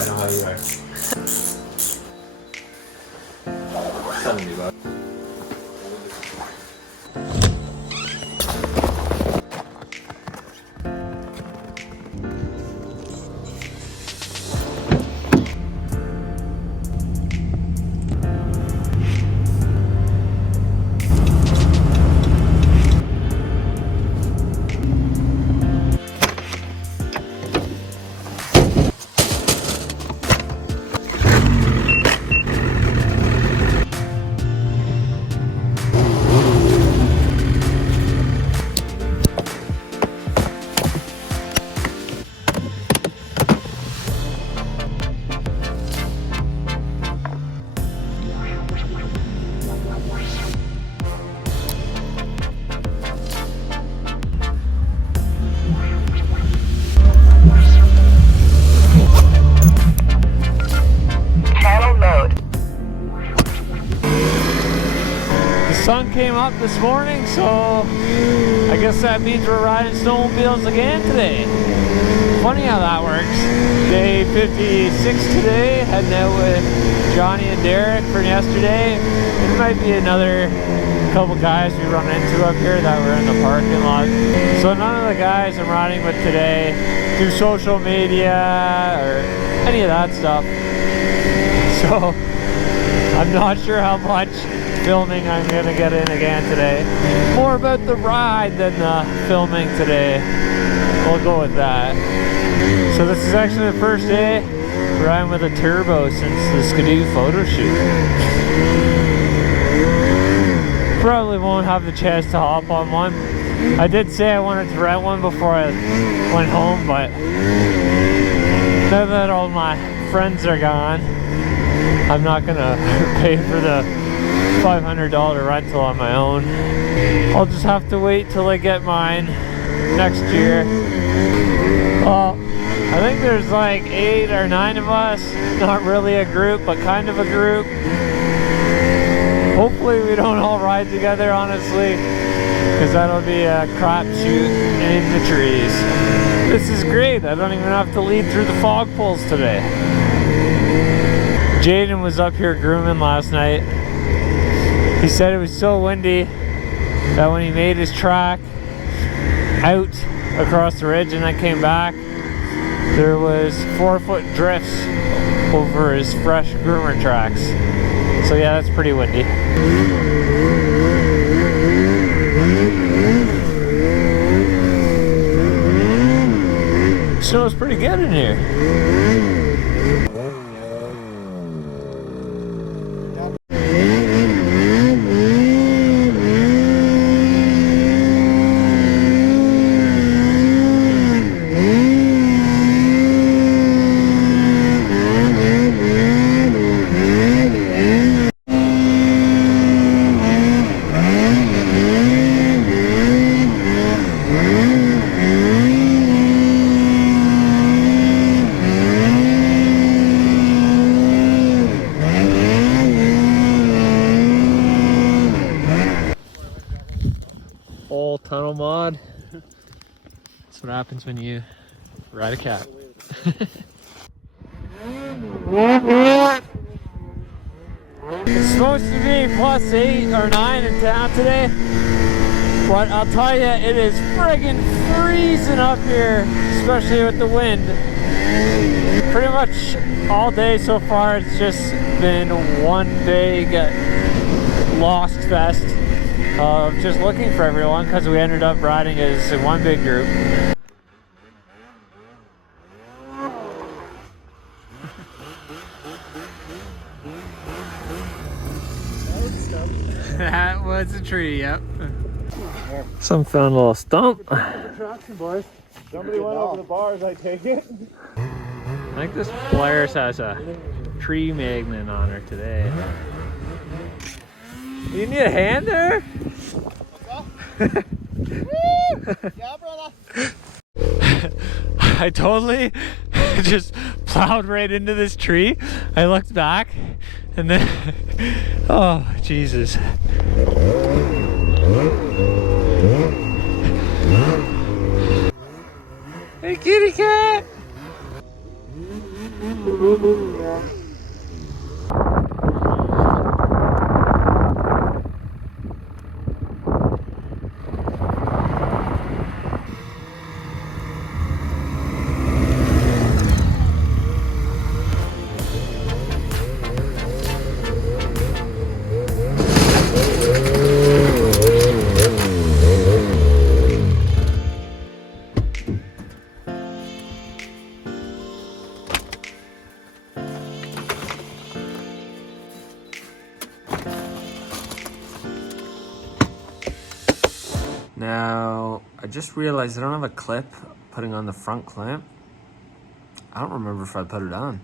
I know how you are. Send me, bud. Sun came up this morning, so I guess that means we're riding snowmobiles again today. Funny how that works. Day 56 today, heading out with Johnny and Derek from yesterday. There might be another couple guys we run into up here that were in the parking lot. So none of the guys I'm riding with today do social media or any of that stuff. So I'm not sure how much filming I'm gonna get in again today. More about the ride than the filming today. We'll go with that. So this is actually the first day riding with a turbo since the Skidoo photo shoot. Probably won't have the chance to hop on one. I did say I wanted to rent one before I went home, but now that all my friends are gone, I'm not gonna pay for the $500 rental on my own. I'll just have to wait till I get mine next year. Well, I think there's like 8 or 9 of us. Not really a group, but kind of a group. Hopefully we don't all ride together, honestly, because that'll be a crapshoot in the trees. This is great. I don't even have to lead through the fog poles today. Jaden was up here grooming last night. He said it was so windy that when he made his track out across the ridge and then came back, there was 4-foot drifts over his fresh groomer tracks. So yeah, that's pretty windy. Snow's pretty good in here. Old tunnel mod. That's what happens when you ride a cat. It's supposed to be +8 or 9 in town today, but I'll tell you, it is friggin' freezing up here, especially with the wind. Pretty much all day so far, it's just been one big lost fest of just looking for everyone, because we ended up riding as one big group. That was a tree, yep. Some found a little stump. Traction, boys. Somebody went over the bars, I take it. I think this Polaris has a tree magnet on her today. You need a hand there? Yeah, brother. I totally just plowed right into this tree. I looked back and then, oh, Jesus. Hey, kitty cat. Now, I just realized I don't have a clip putting on the front clamp. I don't remember if I put it on.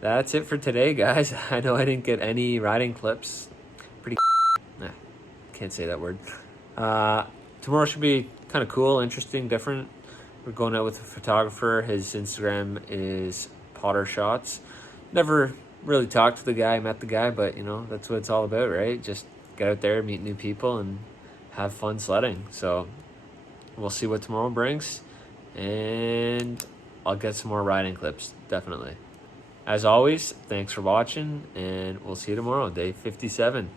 That's it for today, guys. I know I didn't get any riding clips. Pretty can't say that word. Tomorrow should be kind of cool, interesting, different. We're going out with a photographer. His Instagram is Potter Shots. Never really talked to the guy, met the guy, but you know, that's what it's all about, right? Just get out there, meet new people, and have fun sledding. So we'll see what tomorrow brings, and I'll get some more riding clips, definitely. As always, thanks for watching, and we'll see you tomorrow, day 57.